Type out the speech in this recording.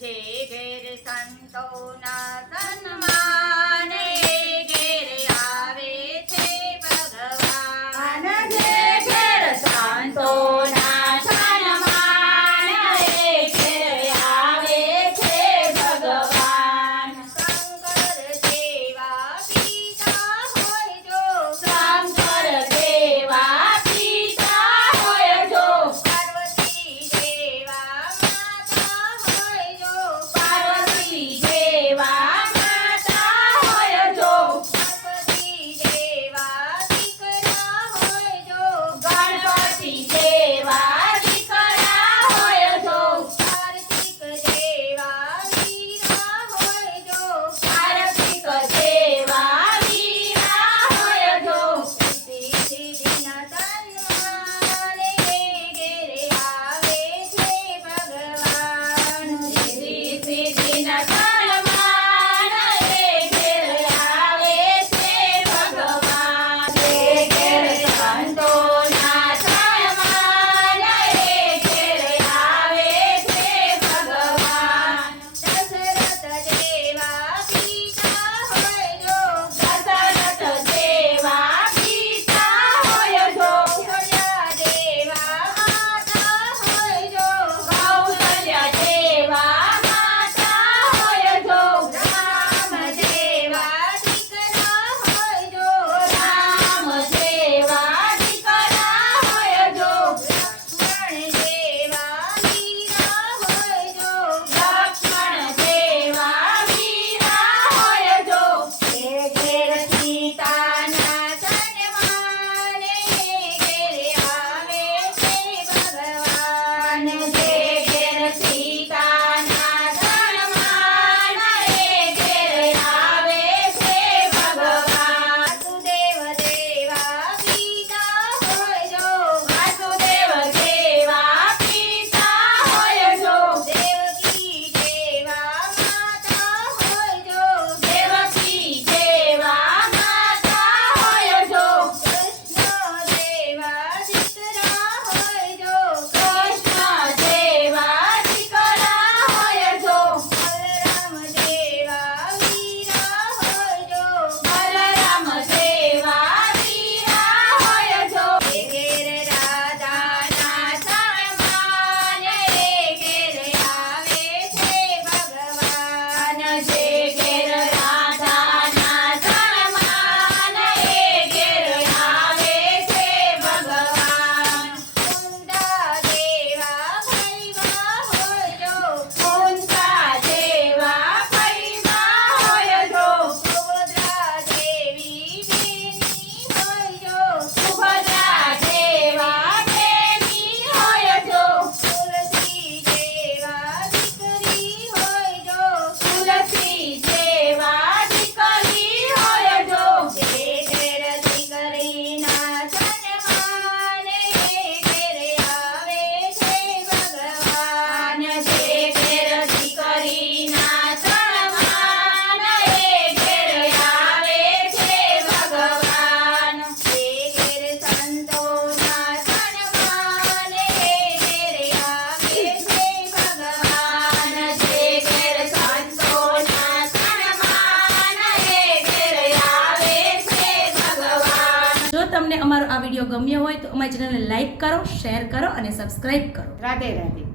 જે ઘેર સંતોના સન્માન એ ઘેર આવે છે ભગવાન. જે ઘેર સંતોના સન્માન એ ઘેર આવે છે ભગવાન. શંકર જેવા પિતા હોય જો, શંકર દેવા પિતા હોય જો, પાર્વતી જેવા માતા હોય જો, પાર્વતી જેવા માતા હોય જો, ગણપતિ જેવા દીકરા હોય જો, ગણપતિ જેવા દીકરા હોય જો, કાર્તિક જેવા વીરા હોય જો, કાર્તિક જેવા વીરા હોય જો, સિદ્ધિના સન્માન એ ઘેરે આવે છે ભગવાન. સિદ્ધિના સન્માન એ ઘેર આવે છે ભગવાન. જે ઘેર સંતોના સન્માન એ ઘેર આવે છે ભગવાન. દશરથ જેવા પિતા હોય જો, દશરથ જેવા પિતા હોય જો, કૌશલ્યા જેવા માતા હોય જો, કૌશલ્યા જેવા માતા હોય જો, રામ જેવા દીકરા હોય જો, રામ જેવા દીકરા હોય જો, લક્ષ્મણ જેવા વીરા હોય જો, લક્ષ્મણ જેવા વીરા હોય જો, જે ઘેર સીતાના સન્માન એ ઘેરે આવે છે ભગવાન. જે ઘેર સીતાના સન્માન એ ઘેર આવે છે ભગવાન. વાસુદેવ જેવા પિતા હોય જો, વાસુદેવ જેવા પિતા હોય જો, દેવકી જેવા માતા હોય જો, દેવકી જેવા માતા હોય જો, કૃષ્ણ જેવા દીકરા હોય જો, કૃષ્ણ જેવા દીકરા હોય જો, બલરામ જેવા વીરા હોય જો, બલરામ જેવા વીરા હોય જો, જે ઘેર રાધાના સન્માન એ ઘેરે આવે છે ભગવાન. જે ઘેર રાધાના સન્માન એ ઘેર આવે છે ભગવાન. કુંડા જેવા ભૈવા હોય જો, કુંતા જેવા પૈવા હોય જો, સુભદ્રા જેવી બેની હોય જો, સુભદ્રા જેવા બેની હોય જો, તુલસી જેવા દીકરી હોય જો, તુલસી જેવા દીકરી હોય જો, જે ઘેર દીકરીના સન્માન એ ઘેરે આવે છે ભગવાન. જે ઘેર દીકરીના સન્માન એ ઘેર આવે છે ભગવાન. જે ઘેર સંતોના સન્માન એ ઘેરે આવે છે ભગવાન. જે ઘેર સંતોના સન્માન એ ઘેર આવે છે ભગવાન. જો તમને અમારો આ વિડીયો ગમ્યો હોય તો અમારી ચેનલને લાઈક કરો, શેર કરો અને સબસ્ક્રાઇબ કરો. રાધે રાધે.